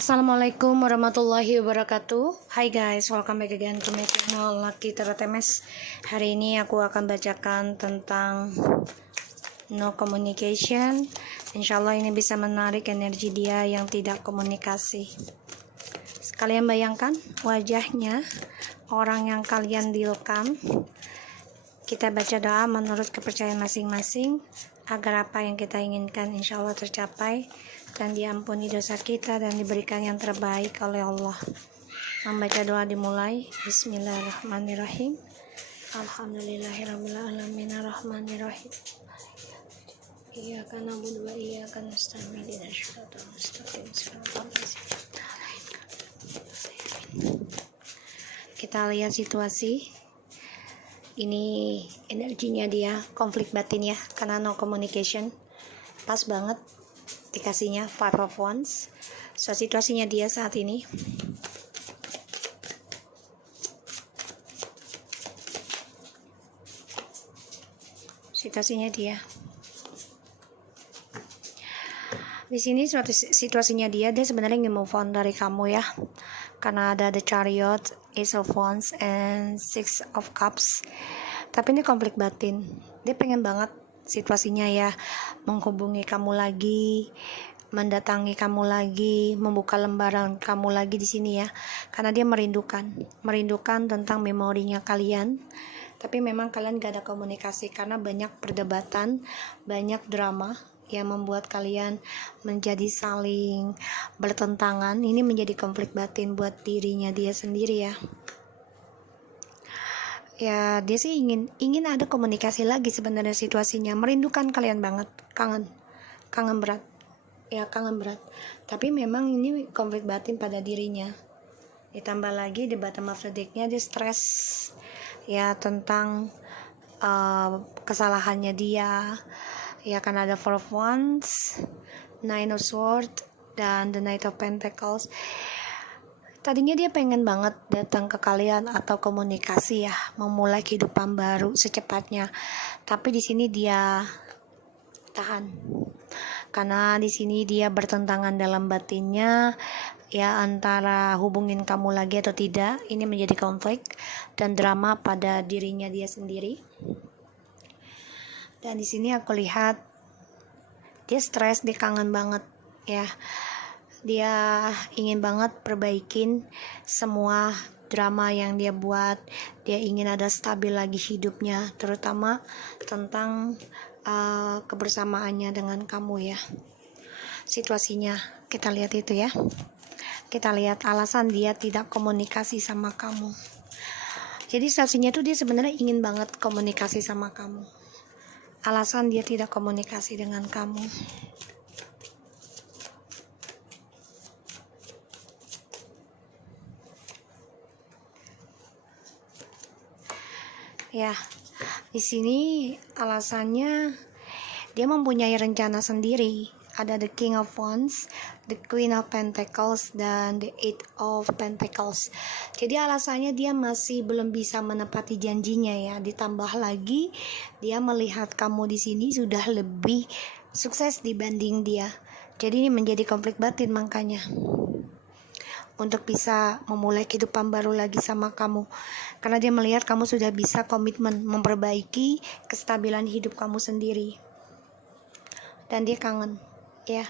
Assalamualaikum warahmatullahi wabarakatuh. Hai guys, welcome back again to my channel Lucky Tarot MS. Hari ini aku akan bacakan tentang no communication. Insyaallah ini bisa menarik energi dia yang tidak komunikasi. Kalian bayangkan wajahnya orang yang kalian dealkan. Kita baca doa menurut kepercayaan masing-masing agar apa yang kita inginkan insyaallah tercapai dan diampuni dosa kita dan diberikan yang terbaik oleh Allah. Membaca doa dimulai. Bismillahirrahmanirrahim. Alhamdulillahirabbil alamin arrahmanirrahim. Iyyaka na'budu wa iyyaka nasta'in ihdinas siratal mustaqim siratal ladzina an'amta 'alaihim. Kita lihat situasi. Ini energinya dia konflik batin ya, karena no communication. Pas banget dikasihnya Five of Wands. So situasinya dia saat ini di sini suatu situasinya dia sebenarnya ingin move on dari kamu ya, karena ada the Chariot, Ace of Wands, and Six of Cups. Tapi ini konflik batin. Dia pengen banget situasinya ya menghubungi kamu lagi, mendatangi kamu lagi, membuka lembaran kamu lagi di sini ya, karena dia merindukan tentang memorinya kalian. Tapi memang kalian gak ada komunikasi karena banyak perdebatan, banyak drama yang membuat kalian menjadi saling bertentangan. Ini menjadi konflik batin buat dirinya dia sendiri ya. Ya dia sih ingin ada komunikasi lagi sebenarnya situasinya, merindukan kalian banget, kangen berat ya, kangen berat. Tapi memang ini konflik batin pada dirinya. Ditambah lagi di bottom of the deck-nya dia stres ya tentang kesalahannya dia ya, karena ada Four of Wands, Nine of Swords, dan the Knight of Pentacles. Tadinya dia pengen banget datang ke kalian atau komunikasi ya, memulai kehidupan baru secepatnya. Tapi di sini dia tahan. Karena di sini dia bertentangan dalam batinnya ya, antara hubungin kamu lagi atau tidak. Ini menjadi konflik dan drama pada dirinya dia sendiri. Dan di sini aku lihat dia stres, dia kangen banget ya. Dia ingin banget perbaikin semua drama yang dia buat. Dia ingin ada stabil lagi hidupnya, terutama tentang kebersamaannya dengan kamu ya. Situasinya kita lihat itu ya. Kita lihat alasan dia tidak komunikasi sama kamu. Jadi situasinya tuh dia sebenarnya ingin banget komunikasi sama kamu. Alasan dia tidak komunikasi dengan kamu. Ya, di sini alasannya dia mempunyai rencana sendiri. Ada the King of Wands, the Queen of Pentacles, dan the Eight of Pentacles. Jadi alasannya dia masih belum bisa menepati janjinya ya. Ditambah lagi dia melihat kamu di sini sudah lebih sukses dibanding dia. Jadi ini menjadi konflik batin makanya, untuk bisa memulai kehidupan baru lagi sama kamu. Karena dia melihat kamu sudah bisa komitmen memperbaiki kestabilan hidup kamu sendiri. Dan dia kangen ya.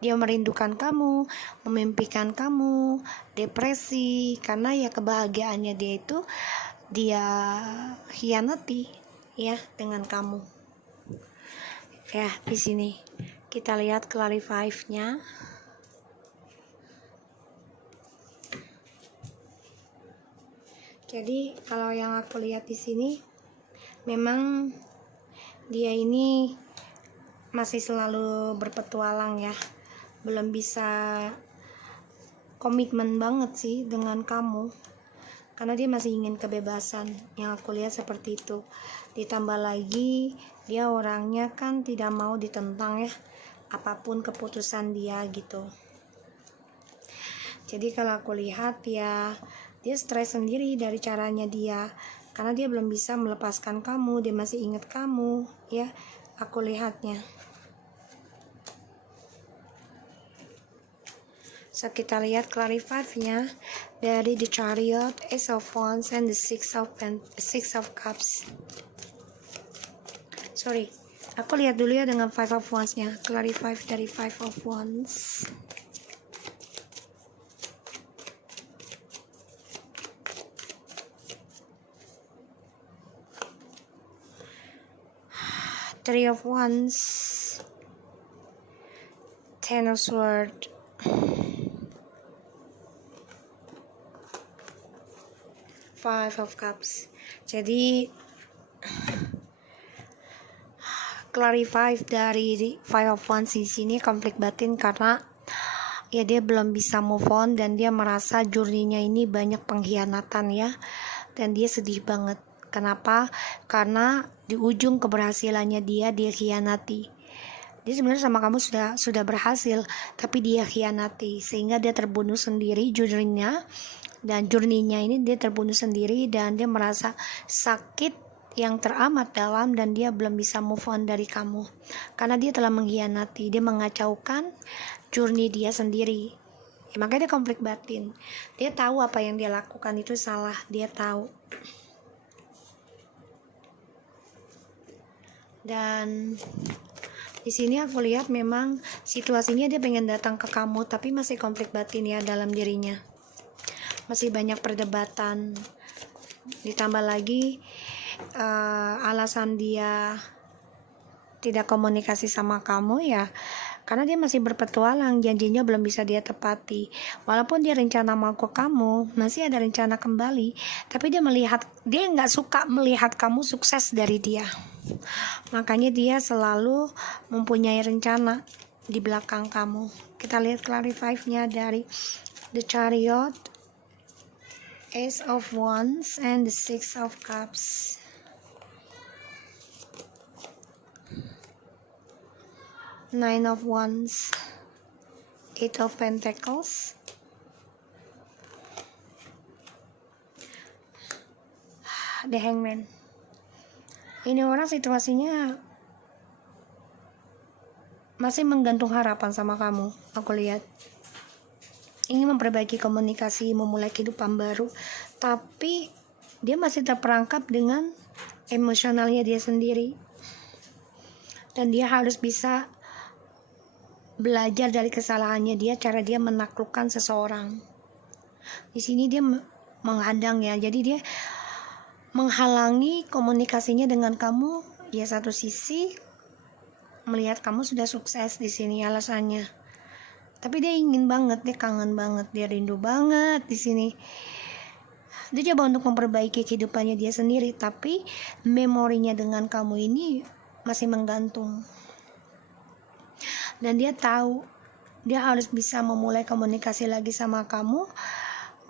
Dia merindukan kamu, memimpikan kamu, depresi, karena ya kebahagiaannya dia itu dia hianati ya dengan kamu. Ya, di sini kita lihat clarify-nya. Jadi kalau yang aku lihat di sini, memang dia ini masih selalu berpetualang ya, belum bisa komitmen banget sih dengan kamu, karena dia masih ingin kebebasan. Yang aku lihat seperti itu. Ditambah lagi dia orangnya kan tidak mau ditentang ya, apapun keputusan dia gitu. Jadi kalau aku lihat ya, dia stres sendiri dari caranya dia, karena dia belum bisa melepaskan kamu. Dia masih ingat kamu ya, aku lihatnya. So kita lihat clarify-nya dari the Chariot, Ace of Wands, and the Six of Cups. Sorry, aku lihat dulu ya dengan Five of Wands-nya. Clarify dari Five of Wands. Three of Wands, Ten of Swords, Five of Cups. Jadi clarify dari Five of Wands di sini konflik batin karena ya dia belum bisa move on dan dia merasa journey-nya ini banyak pengkhianatan ya, dan dia sedih banget. Kenapa? Karena di ujung keberhasilannya dia khianati. Dia sebenarnya sama kamu sudah berhasil, tapi dia khianati sehingga dia terbunuh sendiri journey-nya, dan journey-nya ini dia terbunuh sendiri dan dia merasa sakit yang teramat dalam dan dia belum bisa move on dari kamu karena dia telah mengkhianati. Dia mengacaukan journey dia sendiri. Makanya dia konflik batin. Dia tahu apa yang dia lakukan itu salah, dia tahu. Dan di sini aku lihat memang situasinya dia pengen datang ke kamu, tapi masih konflik batin ya dalam dirinya. Masih banyak perdebatan. Ditambah lagi alasan dia tidak komunikasi sama kamu ya karena dia masih berpetualang, janjinya belum bisa dia tepati. Walaupun dia rencana mau ke kamu, masih ada rencana kembali, tapi dia nggak suka melihat kamu sukses dari dia. Makanya dia selalu mempunyai rencana di belakang kamu. Kita lihat clarify-nya dari the Chariot, Ace of Wands, and the Six of Cups. Nine of Wands, Eight of Pentacles, the Hangman. Ini orang situasinya masih menggantung harapan sama kamu, aku lihat. Ingin memperbaiki komunikasi, memulai kehidupan baru, tapi dia masih terperangkap dengan emosionalnya dia sendiri. Dan dia harus bisa belajar dari kesalahannya dia, cara dia menaklukkan seseorang. Di sini dia menghadang ya, jadi dia menghalangi komunikasinya dengan kamu. Ya satu sisi melihat kamu sudah sukses di sini alasannya, tapi dia ingin banget, dia kangen banget, dia rindu banget di sini. Dia coba untuk memperbaiki kehidupannya dia sendiri, tapi memorinya dengan kamu ini masih menggantung. Dan dia tahu dia harus bisa memulai komunikasi lagi sama kamu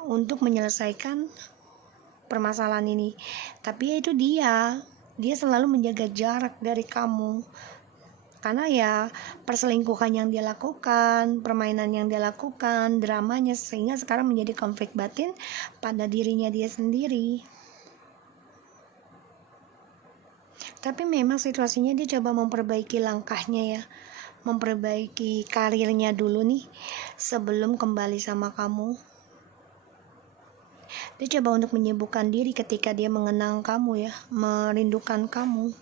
untuk menyelesaikan permasalahan ini. Tapi ya itu dia selalu menjaga jarak dari kamu karena ya perselingkuhan yang dia lakukan, permainan yang dia lakukan, dramanya, sehingga sekarang menjadi konflik batin pada dirinya dia sendiri. Tapi memang situasinya dia coba memperbaiki langkahnya ya, memperbaiki karirnya dulu nih sebelum kembali sama kamu. Dia coba untuk menyibukkan diri ketika dia mengenang kamu ya, merindukan kamu.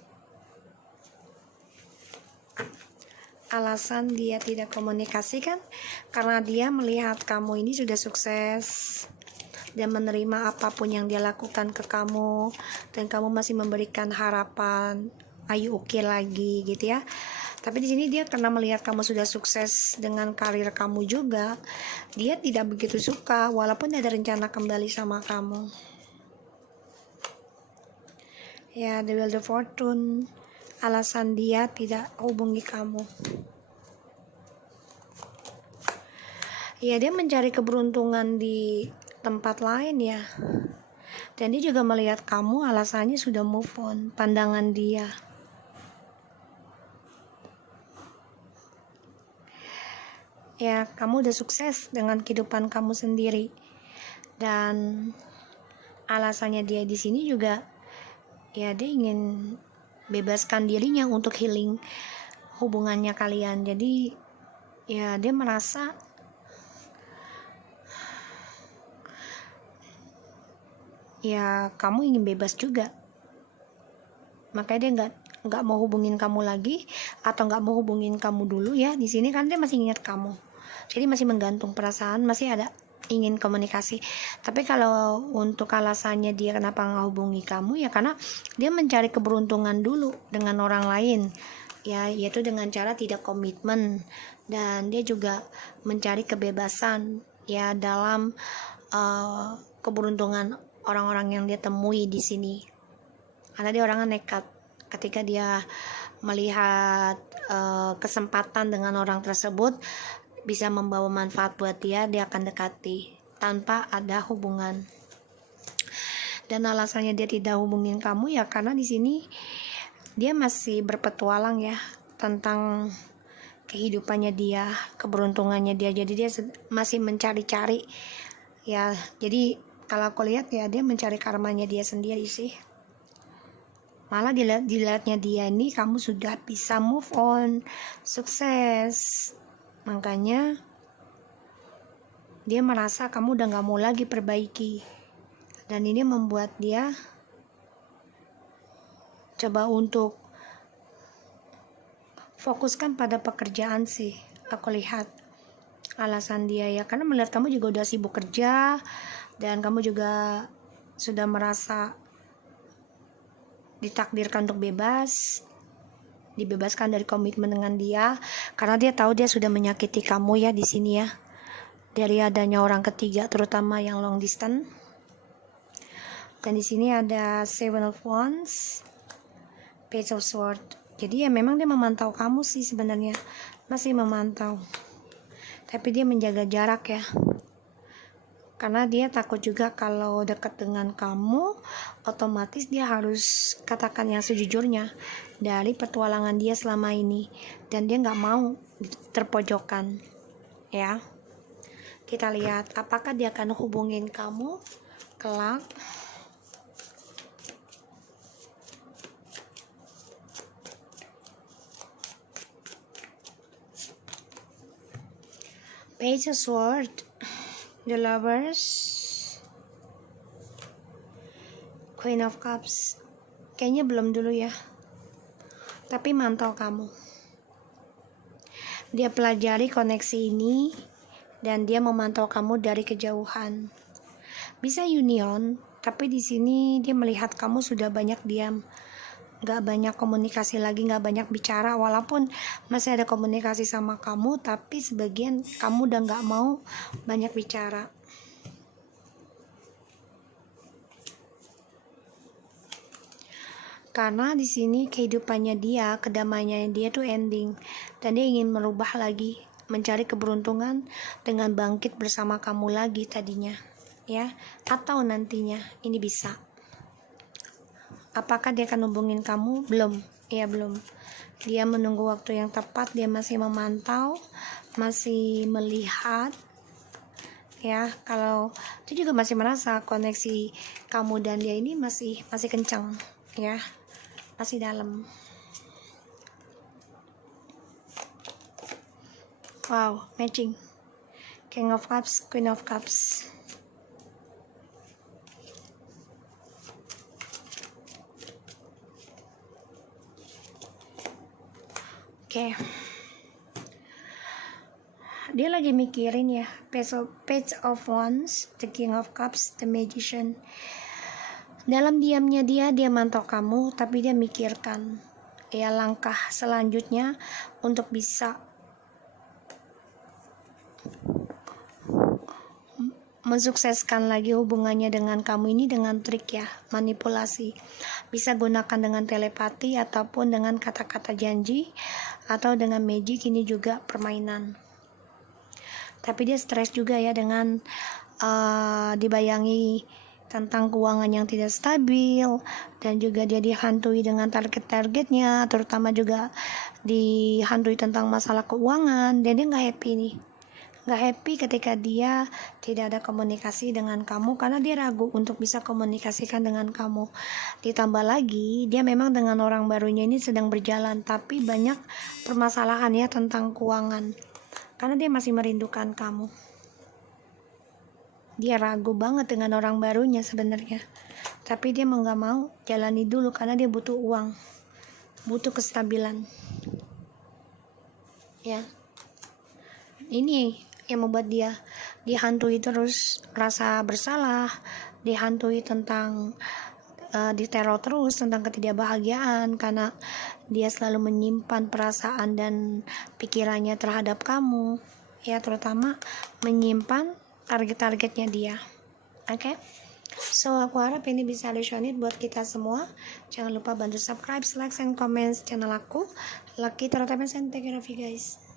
Alasan dia tidak komunikasikan karena dia melihat kamu ini sudah sukses dan menerima apapun yang dia lakukan ke kamu, dan kamu masih memberikan harapan, ayo oke lagi gitu ya. Tapi di sini dia karena melihat kamu sudah sukses dengan karir kamu juga, dia tidak begitu suka walaupun ada rencana kembali sama kamu. Ya, the Wheel of Fortune, alasan dia tidak hubungi kamu. Ya, dia mencari keberuntungan di tempat lain ya. Dan dia juga melihat kamu alasannya sudah move on, pandangan dia. Ya, kamu udah sukses dengan kehidupan kamu sendiri. Dan alasannya dia di sini juga ya dia ingin bebaskan dirinya untuk healing hubungannya kalian. Jadi ya dia merasa ya kamu ingin bebas juga. Makanya dia nggak mau hubungin kamu lagi, atau nggak mau hubungin kamu dulu ya. Di sini kan dia masih ingat kamu, jadi masih menggantung perasaan, masih ada ingin komunikasi. Tapi kalau untuk alasannya dia kenapa nggak hubungi kamu, ya karena dia mencari keberuntungan dulu dengan orang lain, ya, yaitu dengan cara tidak komitmen. Dan dia juga mencari kebebasan ya dalam keberuntungan orang-orang yang dia temui di sini. Karena dia orangnya nekat. Ketika dia melihat kesempatan dengan orang tersebut bisa membawa manfaat buat dia akan dekati tanpa ada hubungan. Dan alasannya dia tidak hubungin kamu ya karena di sini dia masih berpetualang ya tentang kehidupannya dia, keberuntungannya dia. Jadi dia masih mencari-cari ya. Jadi kalau aku lihat ya dia mencari karmanya dia sendiri sih. Malah dilihatnya dia ini kamu sudah bisa move on, sukses. Makanya dia merasa kamu udah gak mau lagi perbaiki. Dan ini membuat dia coba untuk fokuskan pada pekerjaan sih. Aku lihat alasan dia ya, karena melihat kamu juga udah sibuk kerja, dan kamu juga sudah merasa ditakdirkan untuk bebas, dibebaskan dari komitmen dengan dia, karena dia tahu dia sudah menyakiti kamu ya di sini ya, dari adanya orang ketiga, terutama yang long distance. Dan di sini ada Seven of Wands, Page of Swords. Jadi ya memang dia memantau kamu sih sebenarnya, masih memantau, tapi dia menjaga jarak ya, karena dia takut juga kalau dekat dengan kamu, otomatis dia harus katakan yang sejujurnya dari petualangan dia selama ini, dan dia nggak mau terpojokkan ya. Kita lihat apakah dia akan hubungin kamu kelak. Page of Swords, The Lovers, Queen of Cups. Kayaknya belum dulu ya, tapi mantau kamu. Dia pelajari koneksi ini dan dia memantau kamu dari kejauhan. Bisa union, tapi di sini dia melihat kamu sudah banyak diam, gak banyak komunikasi lagi, gak banyak bicara. Walaupun masih ada komunikasi sama kamu, tapi sebagian kamu udah gak mau banyak bicara. Karena di sini kehidupannya dia, kedamaiannya dia tuh ending, dan dia ingin merubah lagi, mencari keberuntungan dengan bangkit bersama kamu lagi tadinya ya, atau nantinya ini bisa. Apakah dia akan hubungin kamu? Belum. Ya belum. Dia menunggu waktu yang tepat, dia masih memantau, masih melihat ya. Kalau dia juga masih merasa koneksi kamu dan dia ini masih kencang ya, masih dalam. Wow, matching. King of Cups, Queen of Cups. Oke. Dia lagi mikirin ya, Page of Wands, The King of Cups, The Magician. Dalam diamnya dia mantau kamu, tapi dia mikirkan ya langkah selanjutnya untuk bisa mensukseskan lagi hubungannya dengan kamu ini dengan trik ya, manipulasi. Bisa gunakan dengan telepati ataupun dengan kata-kata janji, atau dengan magic, ini juga permainan. Tapi dia stres juga ya dengan dibayangi tentang keuangan yang tidak stabil, dan juga dia dihantui dengan target-targetnya, terutama juga dihantui tentang masalah keuangan, dan dia nggak happy nih. Gak happy ketika dia tidak ada komunikasi dengan kamu, karena dia ragu untuk bisa komunikasikan dengan kamu. Ditambah lagi dia memang dengan orang barunya ini sedang berjalan, tapi banyak permasalahan ya tentang keuangan, karena dia masih merindukan kamu. Dia ragu banget dengan orang barunya sebenarnya, tapi dia nggak mau jalani dulu karena dia butuh uang, butuh kestabilan. Ya, ini yang membuat dia dihantui terus rasa bersalah, dihantui tentang diteror terus tentang ketidakbahagiaan karena dia selalu menyimpan perasaan dan pikirannya terhadap kamu, ya, terutama menyimpan target-targetnya dia. Oke? So, aku harap ini bisa resonate buat kita semua. Jangan lupa bantu subscribe, like, and comment channel aku. Lucky Entertainment, and take care of you guys.